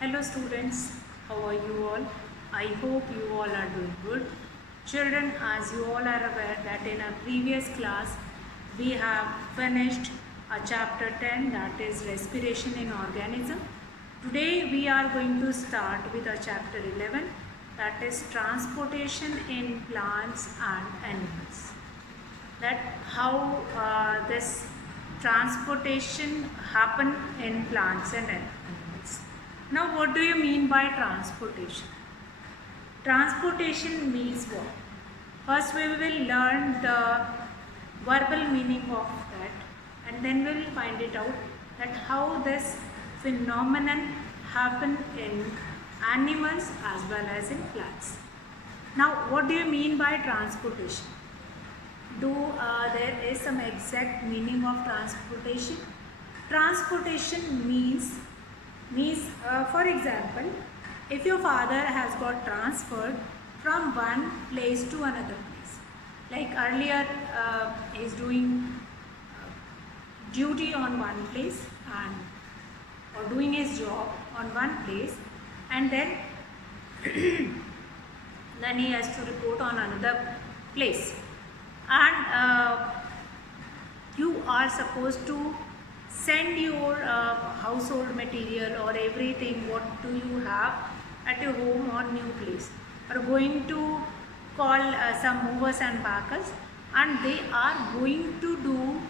Hello students, how are you all? I hope you all are doing good. Children, as you all are aware that in a previous class we have finished a chapter 10, that is respiration in organism. Today we are going to start with a chapter 11, that is transportation in plants and animals. That how this transportation happen in plants and animals. Now what do you mean by transportation? Transportation means what? First we will learn the verbal meaning of that, and then we will find it out that how this phenomenon happen in animals as well as in plants. Now what do you mean by transportation? Though there is some exact meaning of transportation. Transportation means for example, if your father has got transferred from one place to another place, like earlier he is doing duty on one place and or doing his job on one place, and then then he has to report on another place, and you are supposed to send your household material or everything what do you have at your home or new place, or going to call some movers and packers, and they are going to do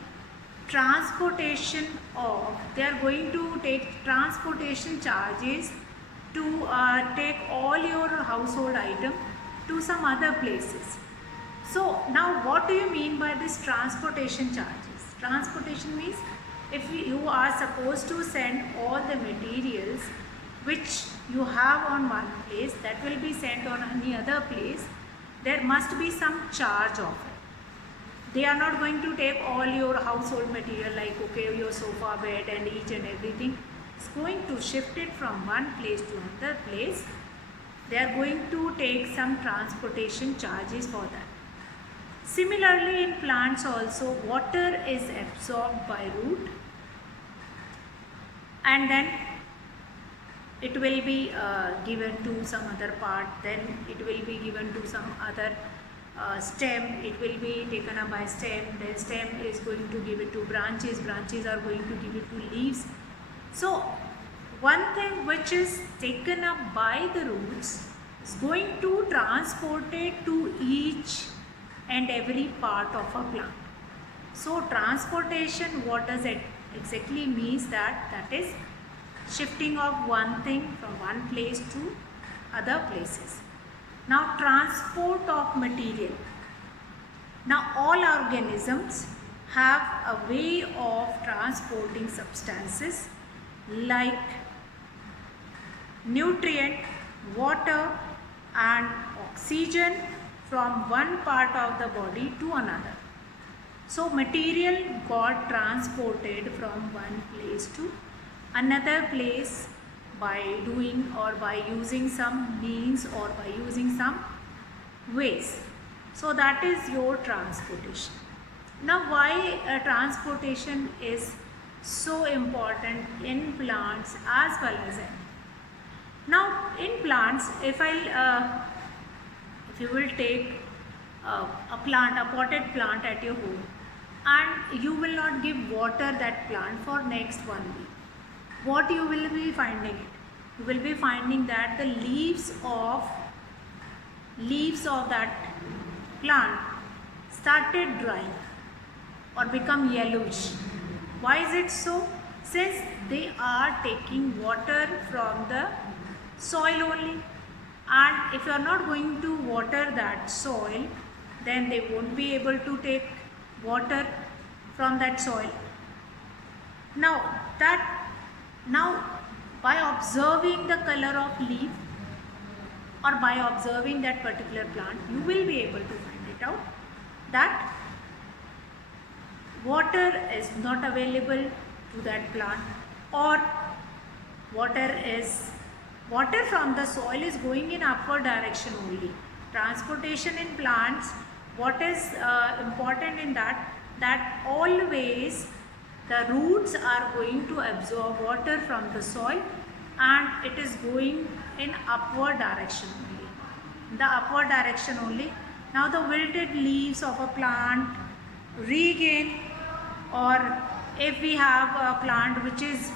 transportation of, they are going to take transportation charges to take all your household item to some other places. So now what do you mean by this transportation charges? Transportation means if you are supposed to send all the materials which you have on one place that will be sent on any other place, there must be some charge of it. They are not going to take all your household material like okay your sofa, bed and each and everything. It's going to shift it from one place to another place. They are going to take some transportation charges for that. Similarly, in plants also, water is absorbed by root and then it will be given to some other part, then it will be given to some other stem, it will be taken up by stem, then stem is going to give it to branches, branches are going to give it to leaves. So, one thing which is taken up by the roots is going to transport it to each and every part of a plant. So transportation, what does it exactly means? That is shifting of one thing from one place to other places. Now transport of material. Now all organisms have a way of transporting substances like nutrient, water and oxygen from one part of the body to another. So material got transported from one place to another place by doing or by using some means or by using some ways. So that is your transportation. Now why transportation is so important in plants as well as in. Now in plants, if you will take a plant, a potted plant at your home, and you will not give water that plant for next 1 week, what you will be finding it? You will be finding that the leaves of that plant started drying or become yellowish. Why is it so? Since they are taking water from the soil only, and if you are not going to water that soil, then they won't be able to take water from that soil. Now by observing the color of leaf or by observing that particular plant, you will be able to find it out that water is not available to that plant, or water from the soil is going in upward direction only. Transportation in plants, what is important in that always the roots are going to absorb water from the soil and it is going in upward direction only. The upward direction only. Now the wilted leaves of a plant regain, or if we have a plant which is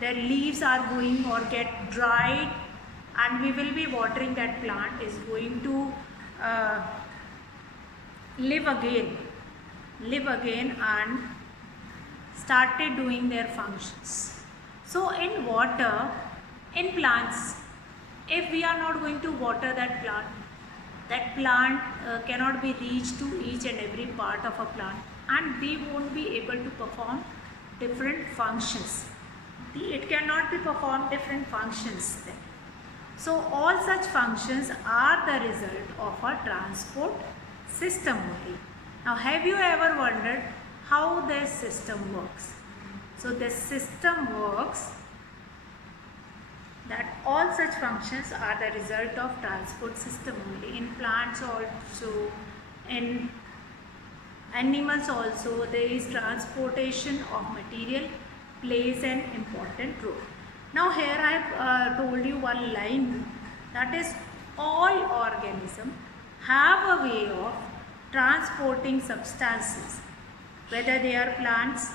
their leaves are going or get dried and we will be watering that plant, is going to live again and started doing their functions. So in water, in plants, if we are not going to water that plant cannot be reached to each and every part of a plant, and they won't be able to perform different functions. It cannot be performed different functions then. So all such functions are the result of a transport system only. Now have you ever wondered how this system works? So this system works that all such functions are the result of transport system only. In plants also, in animals also, there is transportation of material plays an important role. Now here I have told you one line, that is all organisms have a way of transporting substances, whether they are plants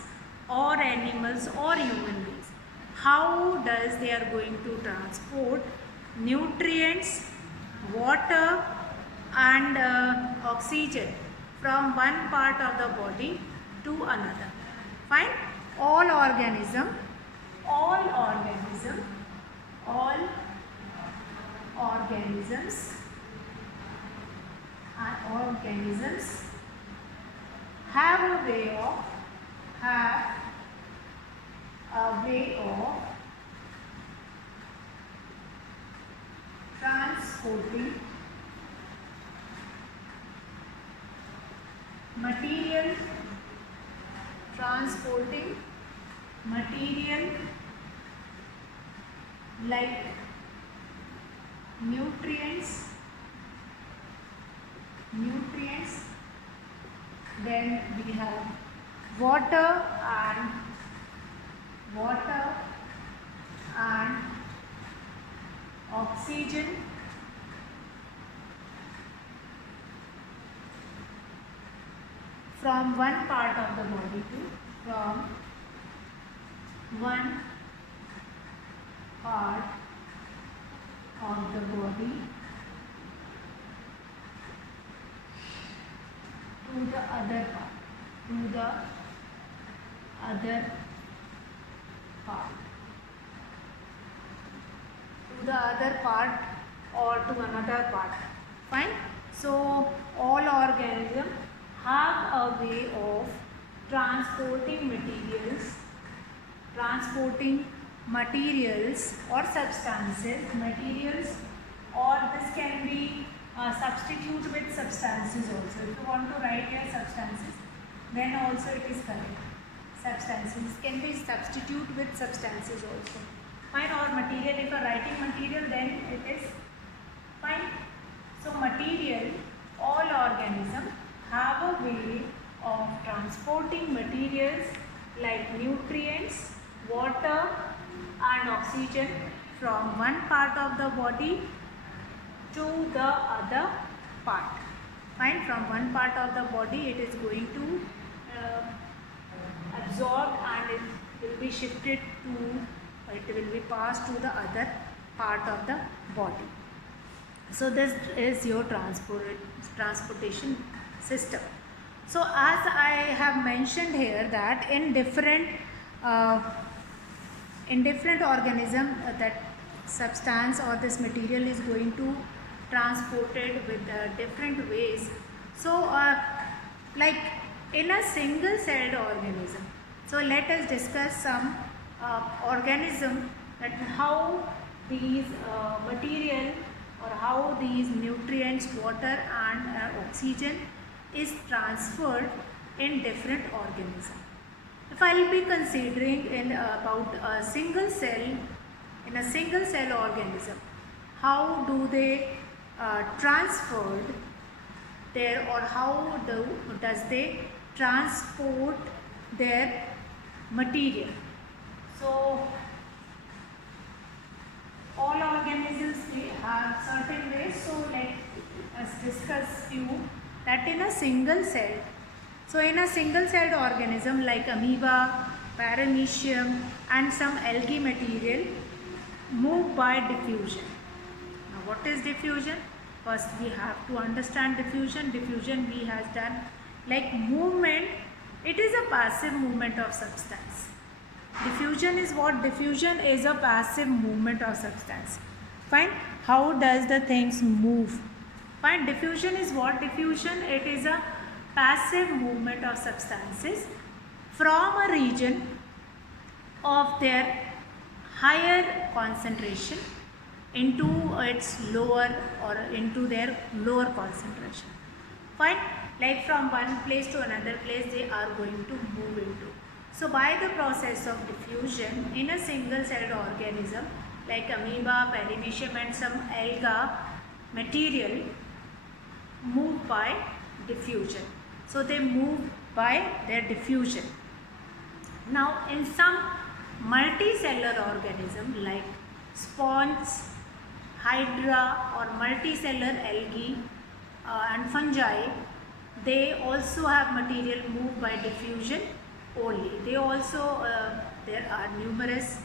or animals or human beings. How does they are going to transport nutrients, water and oxygen from one part of the body to another? Fine. All organisms have a way of transporting material like nutrients, then we have water and oxygen from one part of the body to the other part or to another part. Fine. So all organisms have a way of transporting materials or substances, or this can be substitute with substances also. If you want to write your substances, then also it is correct. Substances can be substitute with substances also. Fine. Or material, if you are writing material, then it is fine. So material, all organisms have a way of transporting materials like nutrients, water and oxygen from one part of the body to the other part. Fine. From one part of the body it is going to absorb and it will be shifted to, it will be passed to the other part of the body. So this is your transportation system. So as I have mentioned here that in different organism that substance or this material is going to transported with different ways. So like in a single celled organism, so let us discuss some organism that how these material or how these nutrients, water and oxygen is transferred in different organisms. If I will be considering in about a single cell, in a single cell organism, how do they transferred their, or how does they transport their material? So have certain ways. So let us discuss few that in a single cell. So in a single celled organism like amoeba, paramecium and some algae material move by diffusion. Now what is diffusion? First we have to understand diffusion. Diffusion we has done like movement. It is a passive movement of substance. Diffusion is what? Diffusion is a passive movement of substance. Fine. How does the things move? Fine. Diffusion is what? Diffusion, it is a passive movement of substances from a region of their higher concentration into its lower or into their lower concentration. Fine. Like from one place to another place they are going to move into. So by the process of diffusion in a single celled organism like amoeba, paramecium and some alga material move by diffusion. So they move by their diffusion. Now in some multicellular organism like sponge, hydra or multicellular algae and fungi, they also have material moved by diffusion only. They also, there are numerous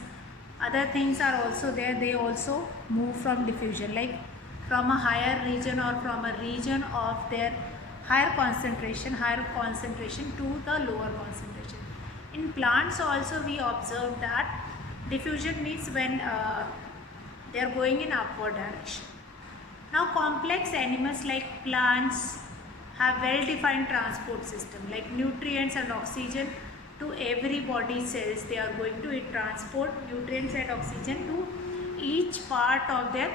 other things are also there. They also move from diffusion, like from a higher region or from a region of their higher concentration to the lower concentration. In plants also we observe that diffusion means when they are going in upward direction. Now complex animals like plants have well-defined transport system, like nutrients and oxygen to every body cells. They are going to transport nutrients and oxygen to each part of their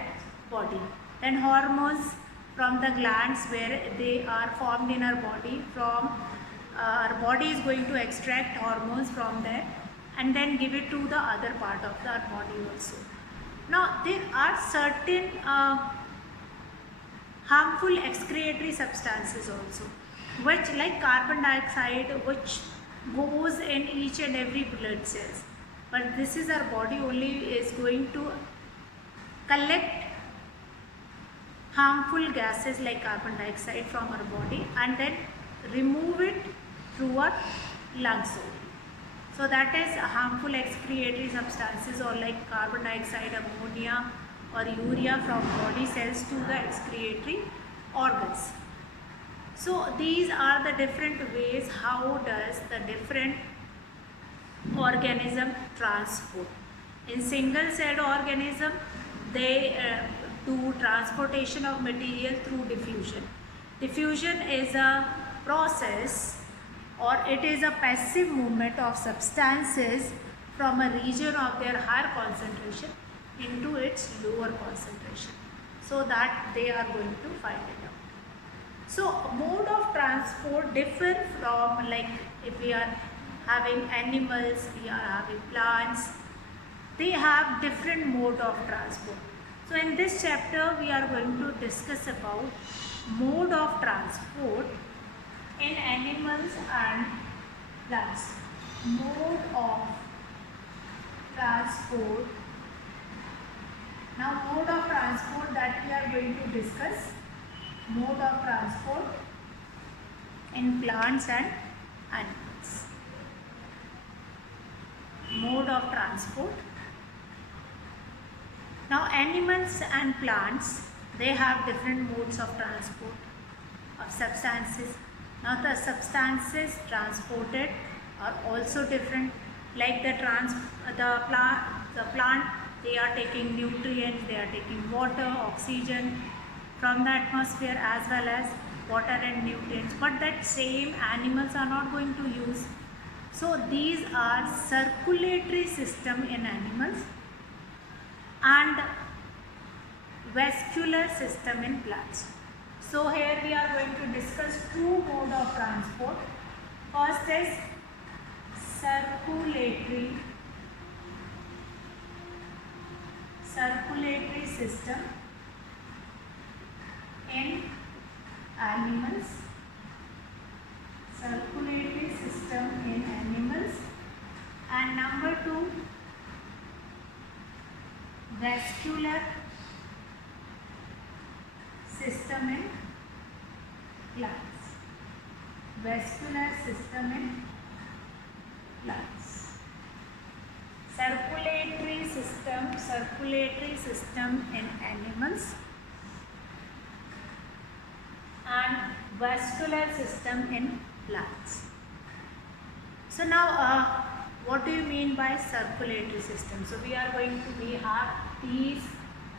body. Then hormones from the glands where they are formed in our body, from our body is going to extract hormones from there and then give it to the other part of our body also. Now there are certain harmful excretory substances also, which like carbon dioxide, which goes in each and every blood cells, but this is our body only is going to collect harmful gases like carbon dioxide from our body and then remove it through our lungs only. So that is harmful excretory substances or like carbon dioxide, ammonia or urea from body cells to the excretory organs. So these are the different ways how does the different organism transport. In single celled organism they do transportation of material through diffusion. Diffusion is a process or it is a passive movement of substances from a region of their higher concentration into its lower concentration, so that they are going to find it out. So mode of transport differ from, like if we are having animals, we are having plants, they have different mode of transport. So in this chapter we are going to discuss about mode of transport in animals and plants. Mode of transport. Now mode of transport that we are going to discuss, mode of transport in plants and animals. Mode of transport. Now animals and plants, they have different modes of transport of substances. Now the substances transported are also different, like the plant, they are taking nutrients, they are taking water, oxygen from the atmosphere as well as water and nutrients, but that same animals are not going to use. So these are circulatory system in animals and vascular system in plants. So here we are going to discuss two modes of transport. First is circulatory system in animals. Circulatory system in animals. And number two, vascular system in plants. Vascular system in plants. Circulatory system in animals, and vascular system in plants. So now what do you mean by circulatory system? So we have these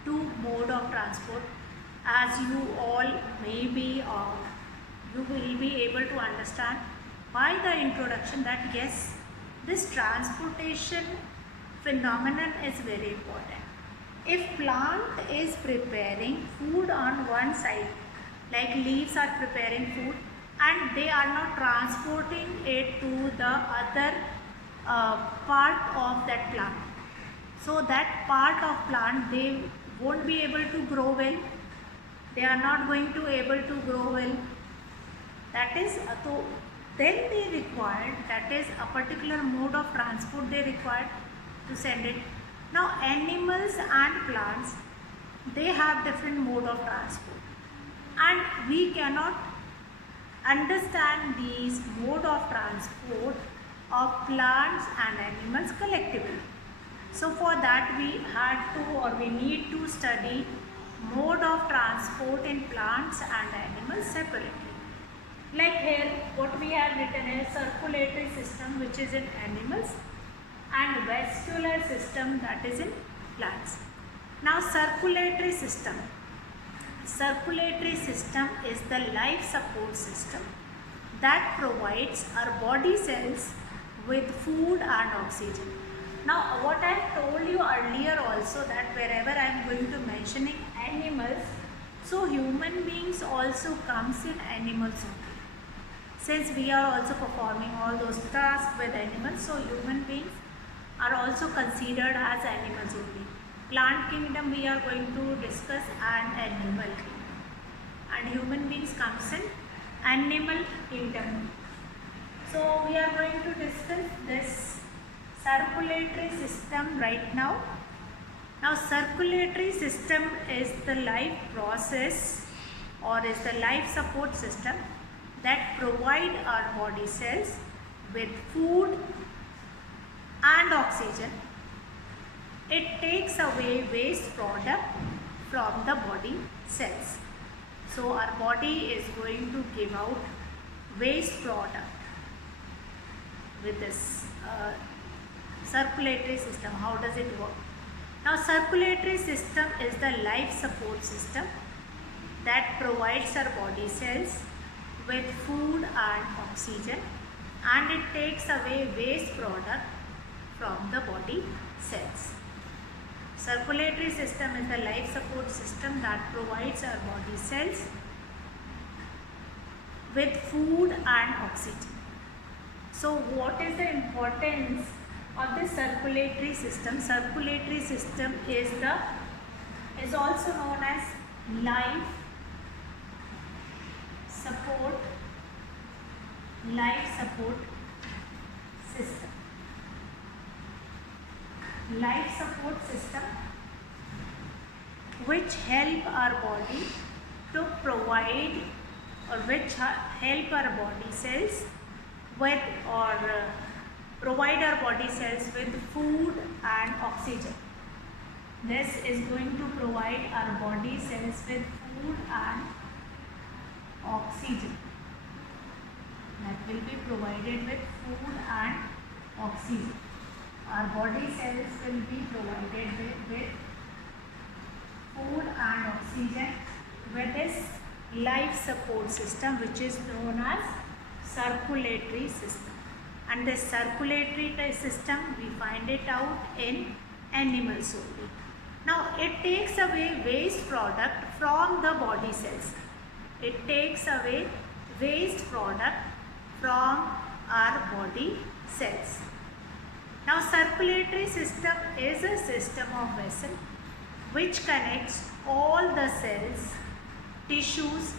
two mode of transport, as you all maybe or you will be able to understand by the introduction that yes, this transportation phenomenon is very important. If plant is preparing food on one side, like leaves are preparing food, and they are not transporting it to the other part of that plant, so that part of plant they won't be able to grow well, they are not going to able to grow well. That is, so then they required, that is a particular mode of transport they required to send it. Now animals and plants, they have different mode of transport, and we cannot understand these mode of transport of plants and animals collectively. So for that we need to study mode of transport in plants and animals separately. Like here what we have written is circulatory system, which is in animals, and vascular system, that is in plants. Now circulatory system is the life support system that provides our body cells with food and oxygen. Now what I told you earlier also, that wherever I am going to mentioning animals, so human beings also comes in animals only. Since we are also performing all those tasks with animals, so human beings are also considered as animals only. Plant kingdom we are going to discuss, and animal kingdom, and human beings comes in animal kingdom. So we are going to discuss this circulatory system right now. Now circulatory system is the life process or is the life support system that provide our body cells with food and oxygen. It takes away waste product from the body cells. So our body is going to give out waste product with this circulatory system. How does it work? Now circulatory system is the life support system that provides our body cells with food and oxygen, and it takes away waste product from the body cells. Circulatory system is the life support system that provides our body cells with food and oxygen. So what is the importance of the circulatory system? Circulatory system is also known as life support system. Life support system which help our body to provide, or which help our body cells with, or provide our body cells with food and oxygen. This is going to provide our body cells with food and oxygen. That will be provided with food and oxygen. Our body cells will be provided with food and oxygen with this life support system, which is known as circulatory system. And this circulatory system we find it out in animals only. Now it takes away waste product from the body cells. It takes away waste product from our body cells. Now circulatory system is a system of vessel which connects all the cells, tissues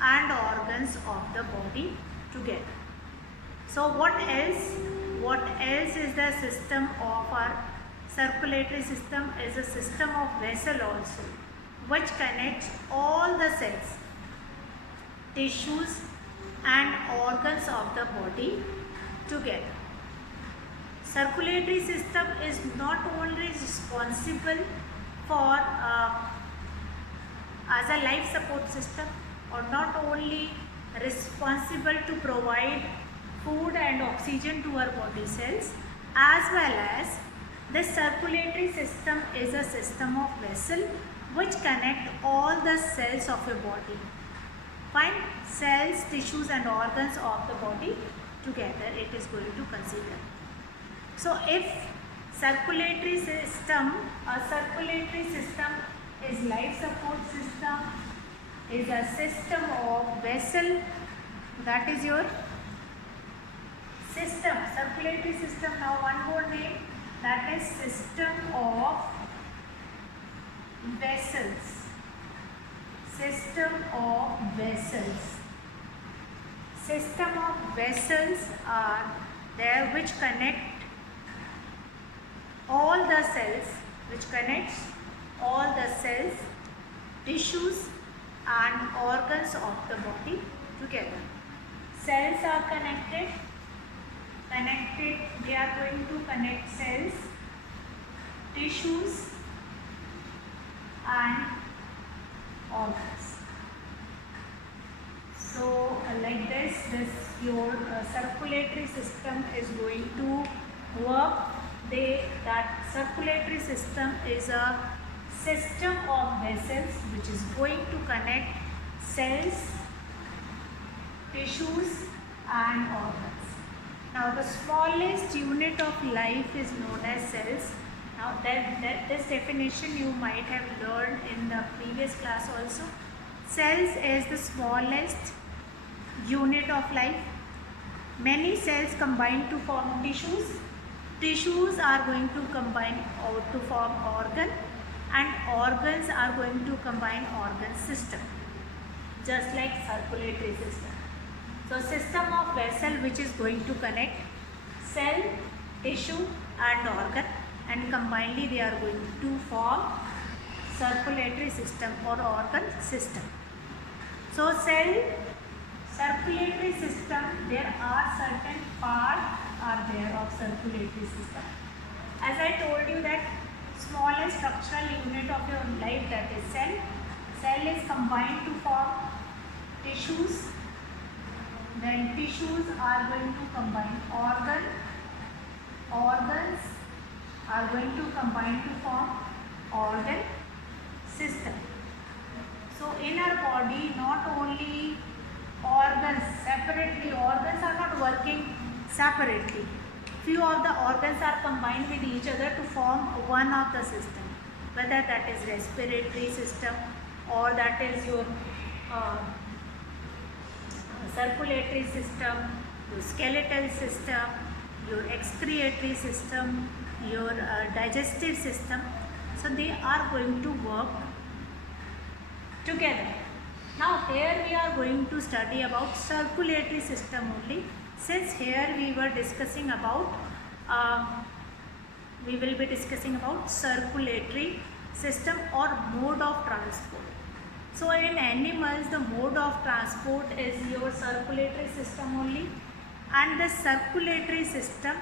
and organs of the body together. So what else is the system of our circulatory system? Is a system of vessel also. which connects all the cells, tissues and organs of the body together. Circulatory system is not only responsible for as a life support system, or not only responsible to provide food and oxygen to our body cells, as well as the circulatory system is a system of vessel which connect all the cells of your body. Fine, cells, tissues and organs of the body together it is going to consider. So if circulatory system is life support system, is a system of vessel, that is your system, circulatory system. Now one more name, that is system of vessels. System of vessels. System of vessels are there which connect all the cells, tissues and organs of the body together. Cells are connected, they are going to connect cells, tissues and organs. So like this your circulatory system is going to work. That circulatory system is a system of vessels which is going to connect cells, tissues and organs. Now the smallest unit of life is known as cells. Now this definition you might have learned in the previous class also. Cells is the smallest unit of life. Many cells combine to form tissues. Tissues are going to combine to form organ, and organs are going to combine organ system, just like circulatory system. So system of vessel which is going to connect cell, tissue and organ, and combinedly they are going to form circulatory system or organ system. So circulatory system, there are certain parts are there of circulatory system. As I told you that smallest structural unit of your life, that is cell. Cell is combined to form tissues. Then tissues are going to combine organ. Organs are going to combine to form organ system. So in our body, not only organs separately, organs are not working separately. Few of the organs are combined with each other to form one of the system, whether that is respiratory system or that is your circulatory system, your skeletal system, your excretory system, your digestive system. So they are going to work together. Now here we are going to study about circulatory system only. Since here we were discussing about, we will be discussing about circulatory system or mode of transport. So in animals, the mode of transport is your circulatory system only, and the circulatory system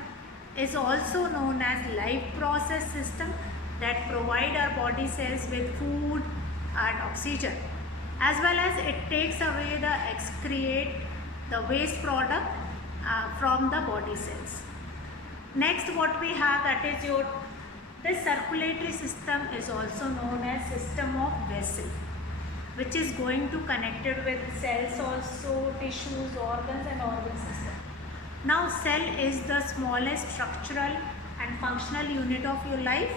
is also known as life process system that provide our body cells with food and oxygen, as well as it takes away the excrete, the waste product from the body cells. Next what we have, that is your, this circulatory system is also known as system of vessel, which is going to connected with cells also, tissues, organs and organ system. Now cell is the smallest structural and functional unit of your life,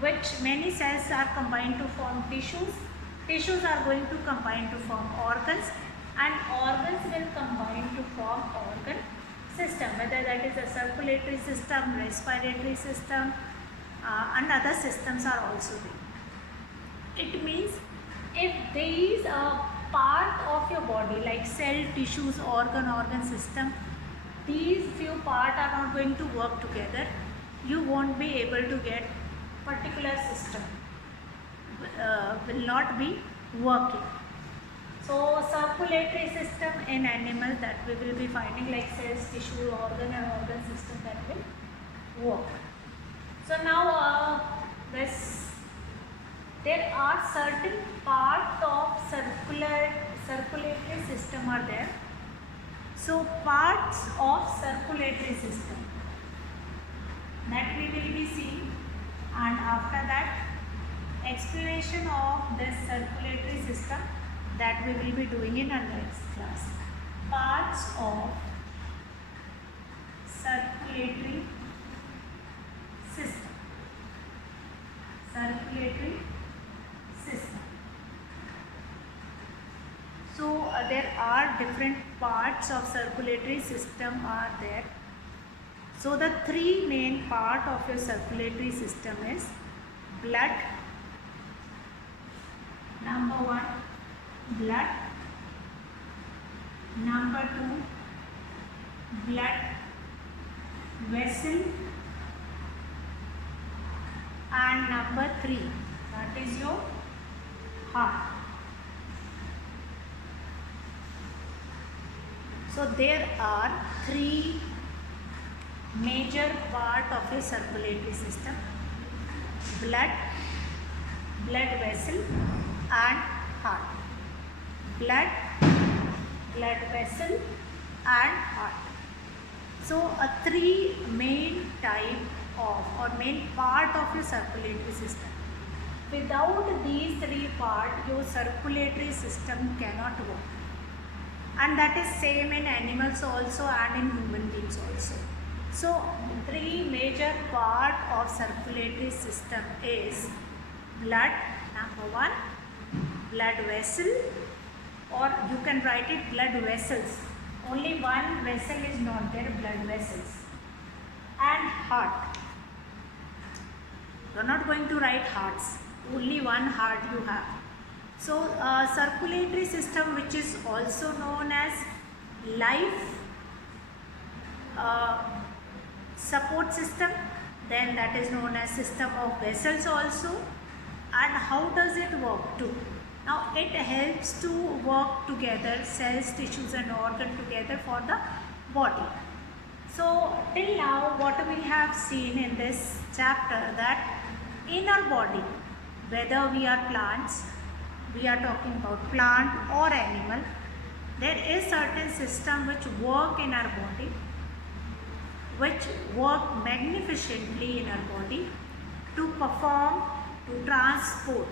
which many cells are combined to form tissues. Tissues are going to combine to form organs, and organs will combine to form organ system, whether that is a circulatory system, respiratory system and other systems are also there. It means if these are part of your body like cell, tissues, organ system, these few parts are not going to work together, you won't be able to get particular system will not be working. So circulatory system in animals that we will be finding, like cells, tissue, organ and organ system, that will work. So now there are certain parts of circulatory system are there. So parts of circulatory system that we will be seeing, and after that explanation of this circulatory system that we will be doing in our next class. Parts of circulatory system. Circulatory system. So there are different parts of circulatory system are there. So the three main part of your circulatory system is blood. Number 1, blood. Number 2, blood vessel. And number 3, that is your heart. So there are three major part of a circulatory system: blood, blood vessel and heart. Blood, blood vessel and heart. So three main type of or main part of your circulatory system. Without these three parts, your circulatory system cannot work. And that is same in animals also and in human beings also. So three major part of circulatory system is blood, number 1, blood vessel, or you can write it blood vessels. Only one vessel is not there, blood vessels. And heart. You are not going to write hearts, only one heart you have. So circulatory system, which is also known as life support system, then that is known as system of vessels also. And how does it work too? Now it helps to work together, cells, tissues and organ together for the body. So till now what we have seen in this chapter, that in our body, whether we are plants, we are talking about plant or animal, there is certain system which work in our body, which work magnificently in our body to perform, to transport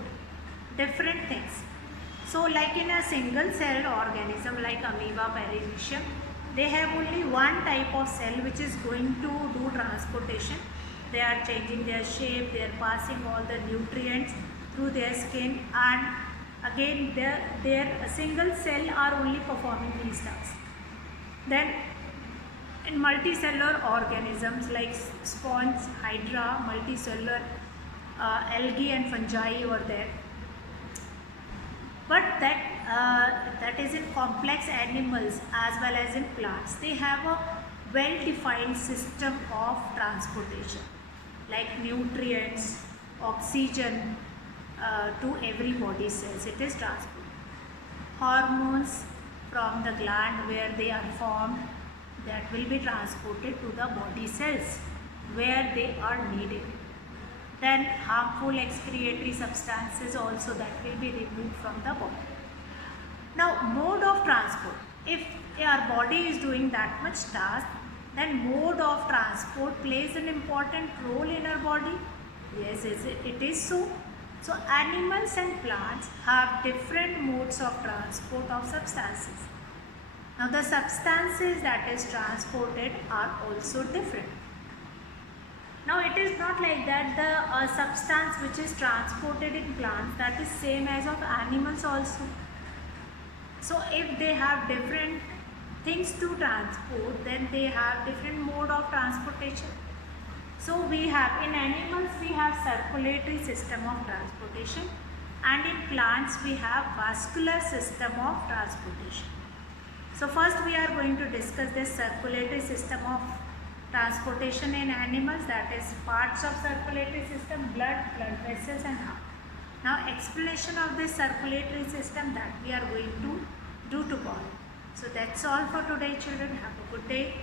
different things. So like in a single cell organism like amoeba, paramecium, they have only one type of cell which is going to do transportation. They are changing their shape, they are passing all the nutrients through their skin, and again their single cell are only performing these tasks. Then in multicellular organisms like sponge, hydra, multicellular algae and fungi over there. But that is in complex animals as well as in plants. They have a well-defined system of transportation, like nutrients, oxygen to every body cells. It is transported. Hormones from the gland where they are formed, that will be transported to the body cells where they are needed. Then harmful excretory substances also that will be removed from the body. Now mode of transport. If our body is doing that much task, then mode of transport plays an important role in our body. Yes, it is so. So animals and plants have different modes of transport of substances. Now the substances that is transported are also different. Now it is not like that the substance which is transported in plants, that is same as of animals also. So if they have different things to transport, then they have different mode of transportation. So we have, in animals we have circulatory system of transportation, and in plants we have vascular system of transportation. So first we are going to discuss this circulatory system of transportation in animals, that is parts of circulatory system: blood, blood vessels and heart. Now explanation of this circulatory system that we are going to do tomorrow. So that's all for today, children. Have a good day.